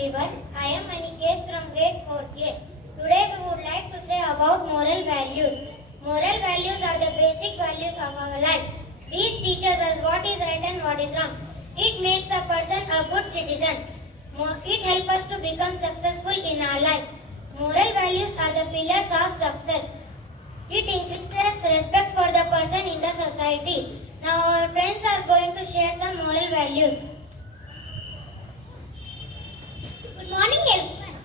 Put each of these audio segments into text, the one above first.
everyone. I am Aniket from grade 4th A. Today we would like to say about moral values. Moral values are the basic values of our life. These teach us what is right and what is wrong. It makes a person a good citizen. It helps us to become successful in our life. Moral values are the pillars of success. It increases respect for the person in the society. Now our friends are going to share some moral values. Good morning everyone.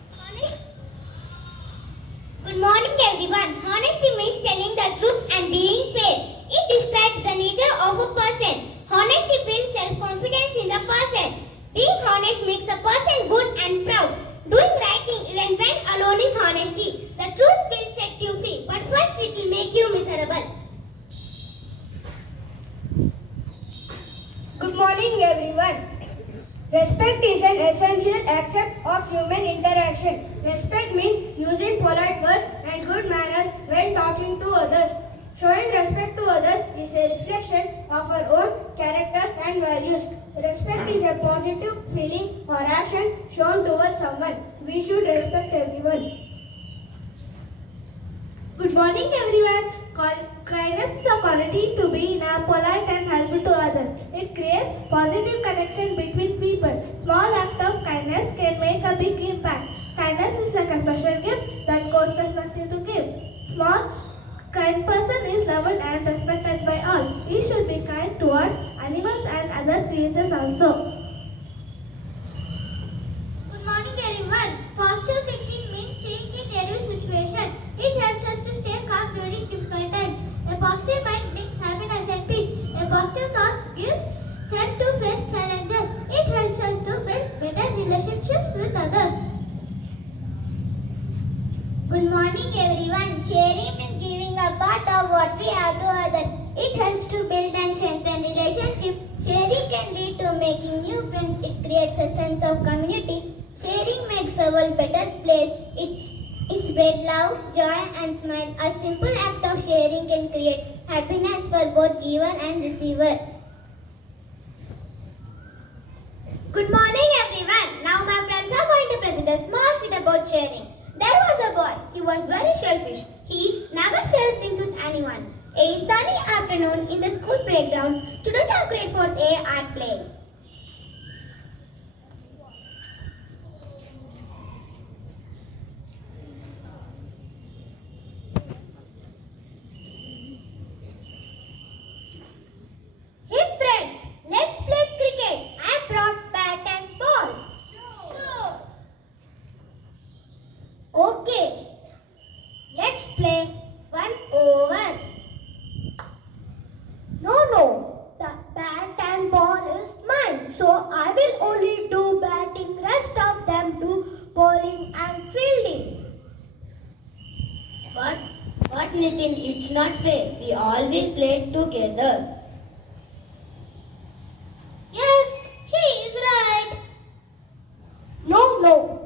Good morning everyone. Honesty means telling the truth and being fair. It describes the nature of a person. Honesty builds self-confidence in the person. Being honest makes a person good and proud. Doing right thing even when alone is honesty. The truth will set you free, but first it will make you miserable. Good morning everyone. Respect is an essential aspect of human interaction. Respect means using polite words and good manners when talking to others. Showing respect to others is a reflection of our own characters and values. Respect is a positive feeling or action shown towards someone. We should respect everyone. Good morning everyone. Kindness is a quality to be polite and helpful to others. It creates positive connection between people. Small act of kindness can make a big impact. Kindness is like a special gift that costs us nothing to give. Small kind person is loved and respected by all. He should be kind towards animals and other creatures also. Good morning everyone. Positive thinking means seeing in every situation. It helps us to stay calm during difficult times. A positive mind brings happiness and peace. A positive thoughts give strength to face challenges. It helps us to build better relationships with others. Good morning everyone. Sharing means giving a part of what we have to others. It helps to build and strengthen relationships. Sharing can lead to making new friends. It creates a sense of community. Sharing makes a world better place. It spreads love, joy and smile. A simple act of sharing can create happiness for both giver and receiver. Good morning everyone. Now my friends are going to present a small bit about sharing. There was a boy. He was very selfish. He never shares things with anyone. A sunny afternoon in the school playground, students of grade 4th A are playing. Hey friends, let's play cricket. I brought bat and ball. Sure. Okay, let's play 1 over. No, the bat and ball is mine, so I will only do batting, rest of them do bowling and fielding. But Nitin, it's not fair. We all will play together. Yes, he is right. No.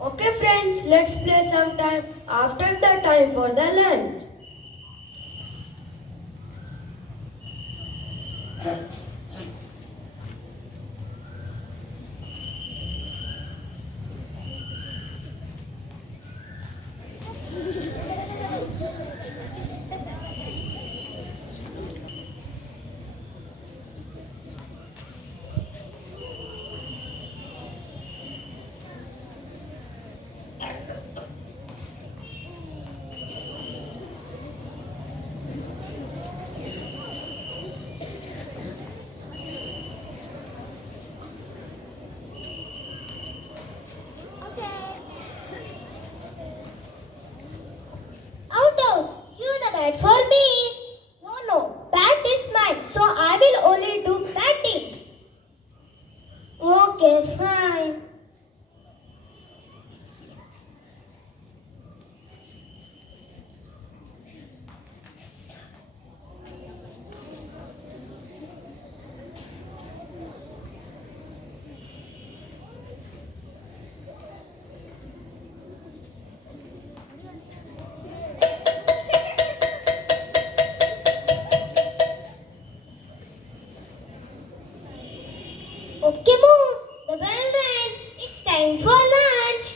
Okay friends, let's play sometime after the time for the lunch. Out. Give the bat for me. No. Bat is mine, so I will only do batting. Okay, fine. Okay, move. The bell rang. time for lunch.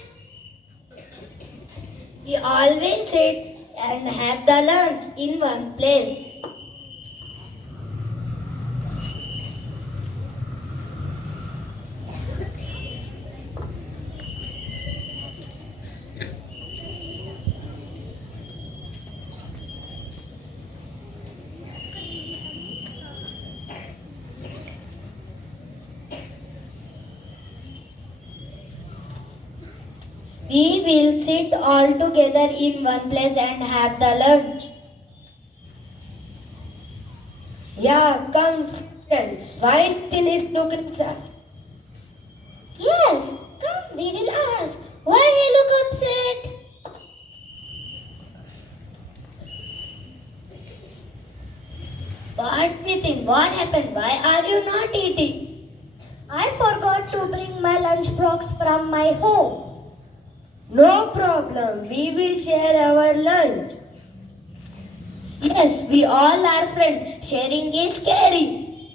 We all will sit and have the lunch in one place. We will sit all together in one place and have the lunch. Yeah, come friends. Why Tin is looking sad? Yes, come, we will ask. Why you look upset? What, Nitin? What happened? Why are you not eating? I forgot to bring my lunch box from my home. No problem. We will share our lunch. Yes, we all are friends. Sharing is caring.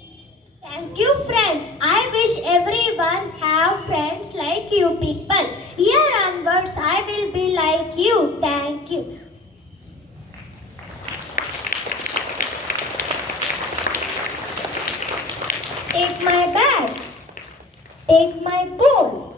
Thank you, friends. I wish everyone have friends like you people. Here onwards, I will be like you. Thank you. Take my bag. Take my bowl.